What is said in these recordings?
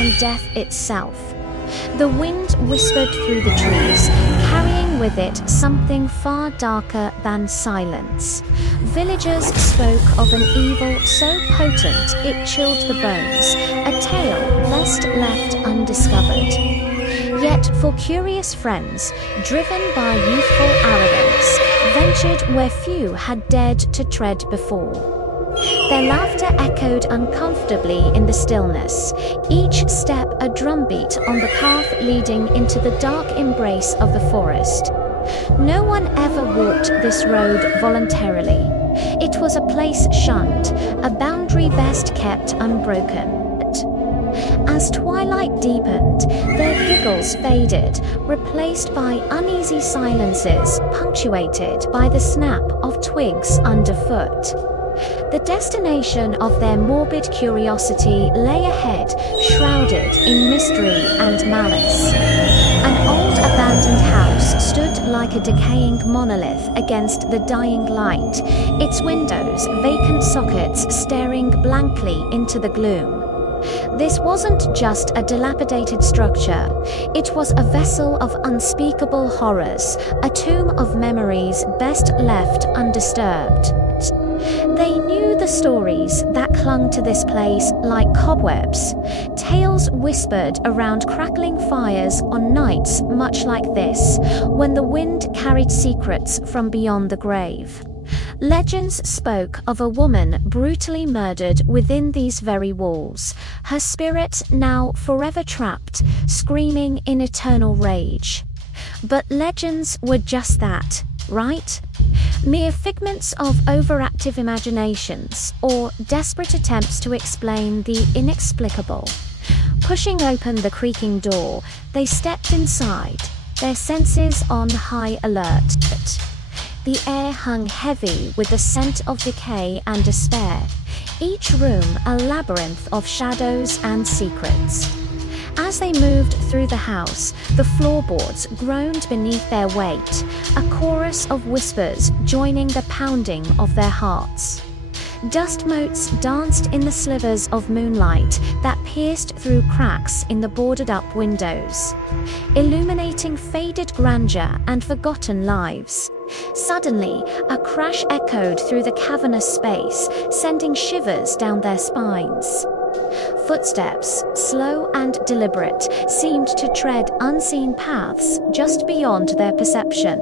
than death itself. The wind whispered through the trees, carrying with it something far darker than silence. Villagers spoke of an evil so potent it chilled the bones, a tale best left undiscovered. Yet for curious friends, driven by youthful arrogance, ventured where few had dared to tread before. Their laughter echoed uncomfortably in the stillness, each step a drumbeat on the path leading into the dark embrace of the forest. No one ever walked this road voluntarily. It was a place shunned, a boundary best kept unbroken. As twilight deepened, their giggles faded, replaced by uneasy silences punctuated by the snap of twigs underfoot. The destination of their morbid curiosity lay ahead, shrouded in mystery and malice. An old abandoned house stood like a decaying monolith against the dying light, its windows vacant sockets staring blankly into the gloom. This wasn't just a dilapidated structure, it was a vessel of unspeakable horrors, a tomb of memories best left undisturbed. They knew the stories that clung to this place like cobwebs, tales whispered around crackling fires on nights much like this, when the wind carried secrets from beyond the grave. Legends spoke of a woman brutally murdered within these very walls, her spirit now forever trapped, screaming in eternal rage. But legends were just that, right? Mere figments of overactive imaginations, or desperate attempts to explain the inexplicable. Pushing open the creaking door, they stepped inside, their senses on high alert. The air hung heavy with the scent of decay and despair, each room a labyrinth of shadows and secrets. As they moved through the house, the floorboards groaned beneath their weight, a chorus of whispers joining the pounding of their hearts. Dust motes danced in the slivers of moonlight that pierced through cracks in the boarded-up windows, illuminating faded grandeur and forgotten lives. Suddenly, a crash echoed through the cavernous space, sending shivers down their spines. Footsteps, slow and deliberate, seemed to tread unseen paths just beyond their perception.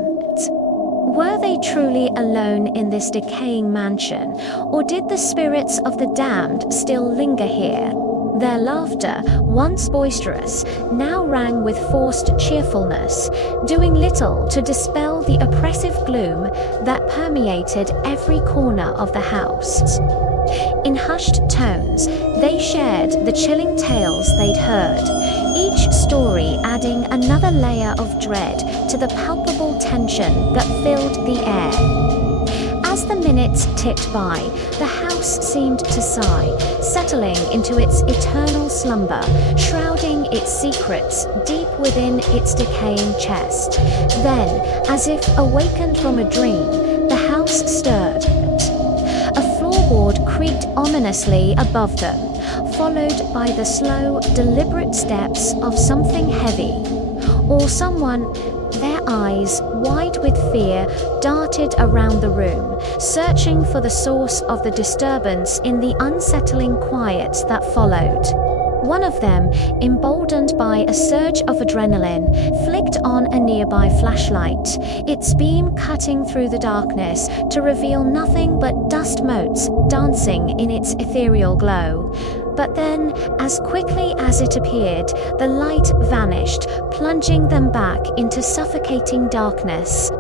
Were they truly alone in this decaying mansion, or did the spirits of the damned still linger here? Their laughter, once boisterous, now rang with forced cheerfulness, doing little to dispel the oppressive gloom that permeated every corner of the house. In hushed tones, they shared the chilling tales they'd heard, each story adding another layer of dread to the palpable tension that filled the air. As the minutes ticked by, the house seemed to sigh, settling into its eternal slumber, shrouding its secrets deep within its decaying chest. Then, as if awakened from a dream, the house stirred. A floorboard creaked ominously above them, followed by the slow, deliberate steps of something heavy, or someone. Their eyes, wide with fear, darted around the room, searching for the source of the disturbance in the unsettling quiet that followed. One of them, emboldened by a surge of adrenaline, flicked on a nearby flashlight, its beam cutting through the darkness to reveal nothing but dust motes dancing in its ethereal glow. But then, as quickly as it appeared, the light vanished, plunging them back into suffocating darkness.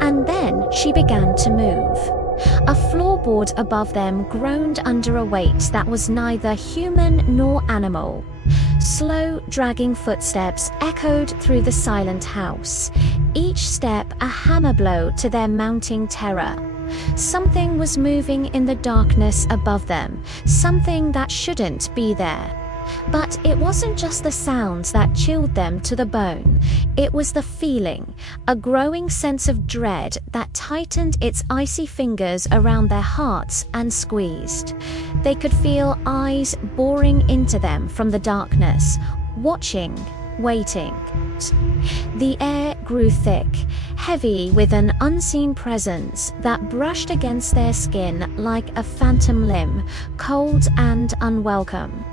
And then she began to move. A floorboard above them groaned under a weight that was neither human nor animal. Slow, dragging footsteps echoed through the silent house, each step a hammer blow to their mounting terror. Something was moving in the darkness above them, something that shouldn't be there. But it wasn't just the sounds that chilled them to the bone. It was the feeling, a growing sense of dread that tightened its icy fingers around their hearts and squeezed. They could feel eyes boring into them from the darkness, watching, waiting. The air grew thick, heavy with an unseen presence that brushed against their skin like a phantom limb, cold and unwelcome.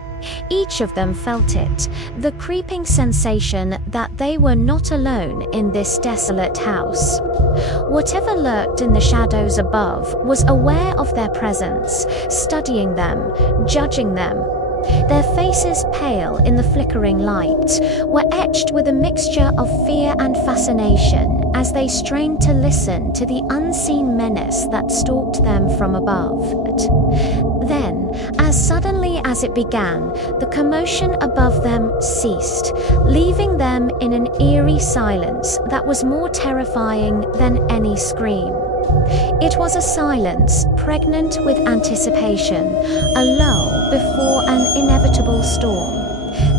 Each of them felt it, the creeping sensation that they were not alone in this desolate house. Whatever lurked in the shadows above was aware of their presence, studying them, judging them. Their faces, pale in the flickering light, were etched with a mixture of fear and fascination as they strained to listen to the unseen menace that stalked them from above. Then, as suddenly as it began, the commotion above them ceased, leaving them in an eerie silence that was more terrifying than any scream. It was a silence pregnant with anticipation, a lull before an inevitable storm.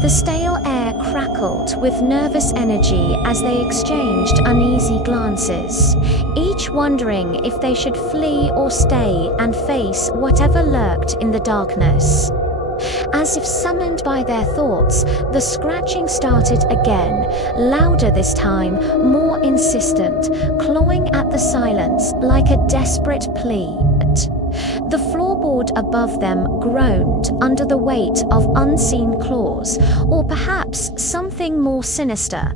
The stale air crackled with nervous energy as they exchanged uneasy glances, each wondering if they should flee or stay and face whatever lurked in the darkness. As if summoned by their thoughts, the scratching started again, louder this time, more insistent, clawing at the silence like a desperate plea. The floorboard above them groaned under the weight of unseen claws, or perhaps something more sinister.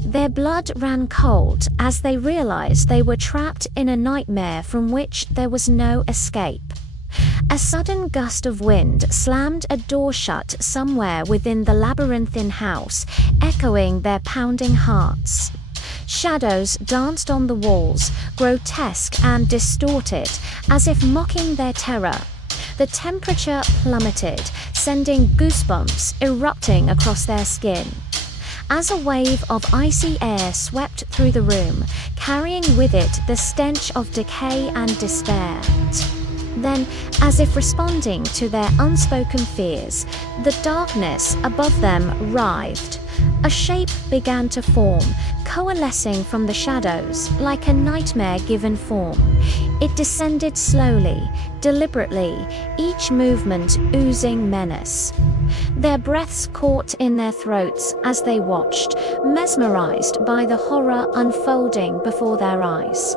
Their blood ran cold as they realized they were trapped in a nightmare from which there was no escape. A sudden gust of wind slammed a door shut somewhere within the labyrinthine house, echoing their pounding hearts. Shadows danced on the walls, grotesque and distorted, as if mocking their terror. The temperature plummeted, sending goosebumps erupting across their skin. As a wave of icy air swept through the room, carrying with it the stench of decay and despair. Then, as if responding to their unspoken fears, the darkness above them writhed. A shape began to form, coalescing from the shadows like a nightmare given form. It descended slowly, deliberately, each movement oozing menace. Their breaths caught in their throats as they watched, mesmerized by the horror unfolding before their eyes.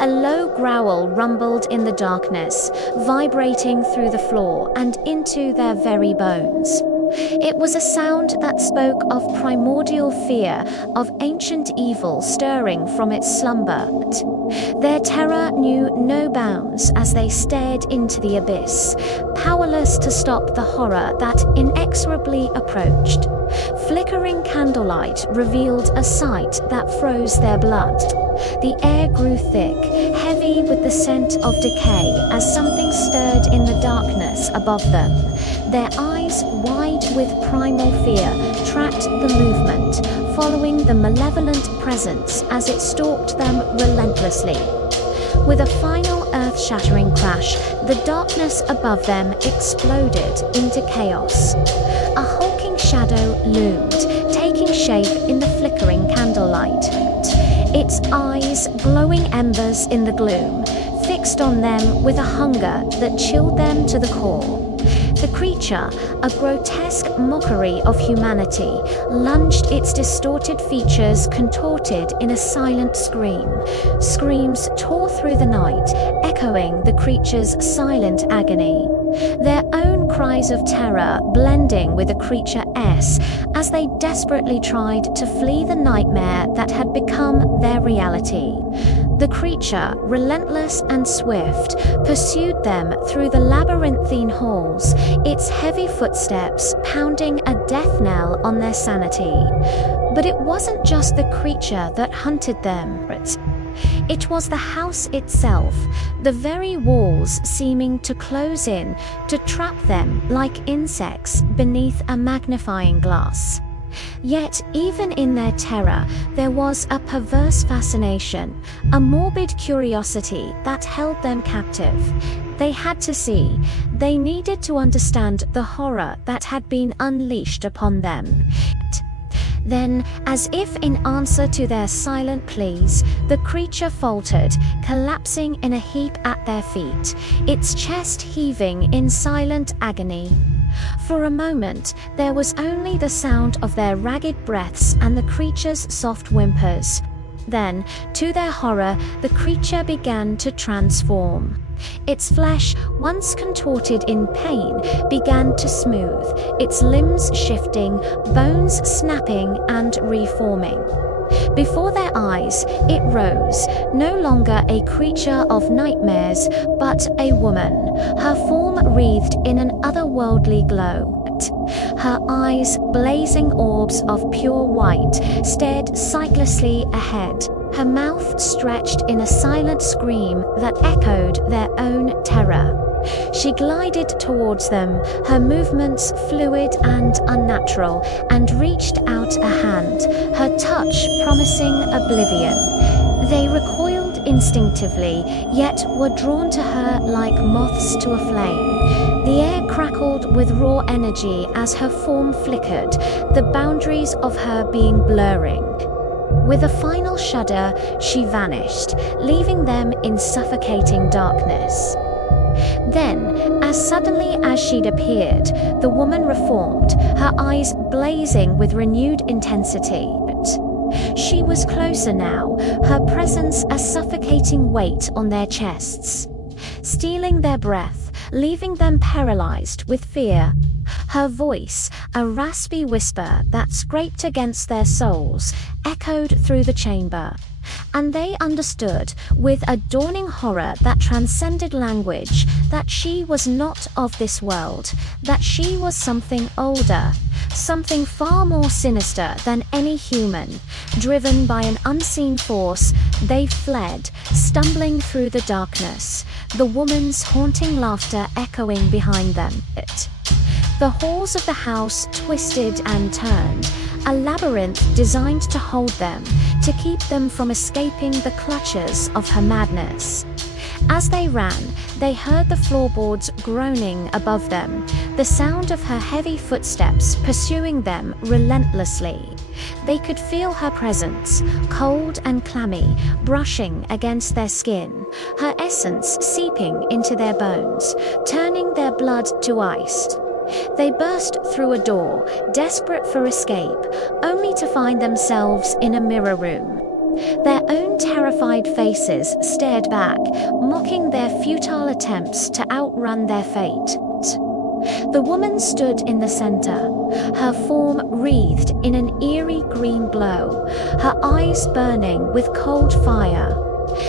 A low growl rumbled in the darkness, vibrating through the floor and into their very bones. It was a sound that spoke of primordial fear, of ancient evil stirring from its slumber. Their terror knew no bounds as they stared into the abyss, powerless to stop the horror that inexorably approached. Flickering candlelight revealed a sight that froze their blood. The air grew thick, heavy with the scent of decay as something stirred in the darkness above them. Their eyes, wide with primal fear, tracked the movement, following the malevolent presence as it stalked them relentlessly. With a final earth-shattering crash, the darkness above them exploded into chaos. A hulking shadow loomed, taking shape in the flickering candlelight. Its eyes, glowing embers in the gloom, fixed on them with a hunger that chilled them to the core. The creature, a grotesque mockery of humanity, lunged its distorted features contorted in a silent scream. Screams tore through the night, echoing the creature's silent agony. Their own cries of terror blending with the creature's as they desperately tried to flee the nightmare that had become their reality. The creature, relentless and swift, pursued them through the labyrinthine halls, its heavy footsteps pounding a death knell on their sanity. But it wasn't just the creature that hunted them. It was the house itself, the very walls seeming to close in, to trap them like insects beneath a magnifying glass. Yet, even in their terror, there was a perverse fascination, a morbid curiosity that held them captive. They had to see. They needed to understand the horror that had been unleashed upon them. Then, as if in answer to their silent pleas, the creature faltered, collapsing in a heap at their feet, its chest heaving in silent agony. For a moment, there was only the sound of their ragged breaths and the creature's soft whimpers. Then, to their horror, the creature began to transform. Its flesh, once contorted in pain, began to smooth, its limbs shifting, bones snapping and reforming. Before their eyes, it rose, no longer a creature of nightmares, but a woman, her form wreathed in an otherworldly glow. Her eyes, blazing orbs of pure white, stared sightlessly ahead. Her mouth stretched in a silent scream that echoed their own terror. She glided towards them, her movements fluid and unnatural, and reached out a hand, her touch promising oblivion. They recoiled instinctively, yet were drawn to her like moths to a flame. The air crackled with raw energy as her form flickered, the boundaries of her being blurring. With a final shudder, she vanished, leaving them in suffocating darkness. Then, as suddenly as she'd appeared, the woman reformed, her eyes blazing with renewed intensity. She was closer now, her presence a suffocating weight on their chests, stealing their breath, leaving them paralyzed with fear. Her voice, a raspy whisper that scraped against their souls, echoed through the chamber. And they understood, with a dawning horror that transcended language, that she was not of this world, that she was something older, something far more sinister than any human. Driven by an unseen force, they fled, stumbling through the darkness, the woman's haunting laughter echoing behind them. The halls of the house twisted and turned, a labyrinth designed to hold them, to keep them from escaping the clutches of her madness. As they ran, they heard the floorboards groaning above them, the sound of her heavy footsteps pursuing them relentlessly. They could feel her presence, cold and clammy, brushing against their skin, her essence seeping into their bones, turning their blood to ice. They burst through a door, desperate for escape, only to find themselves in a mirror room. Their own terrified faces stared back, mocking their futile attempts to outrun their fate. The woman stood in the center, her form wreathed in an eerie green glow, her eyes burning with cold fire.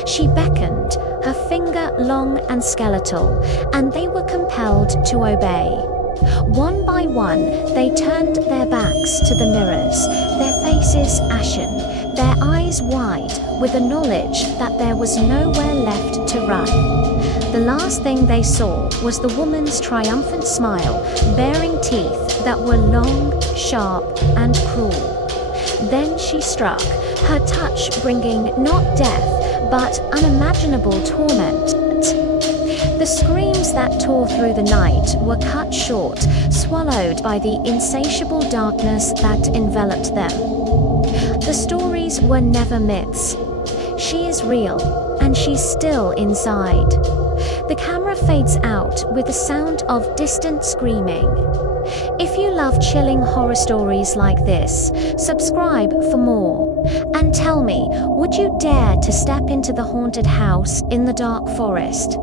She beckoned, her finger long and skeletal, and they were compelled to obey. One by one, they turned their backs to the mirrors, their faces ashen, their eyes wide with the knowledge that there was nowhere left to run. The last thing they saw was the woman's triumphant smile, baring teeth that were long, sharp, and cruel. Then she struck, her touch bringing not death, but unimaginable torment. The screams that tore through the night were cut short, swallowed by the insatiable darkness that enveloped them. The stories were never myths. She is real, and she's still inside. The camera fades out with the sound of distant screaming. If you love chilling horror stories like this, subscribe for more. And tell me, would you dare to step into the haunted house in the dark forest?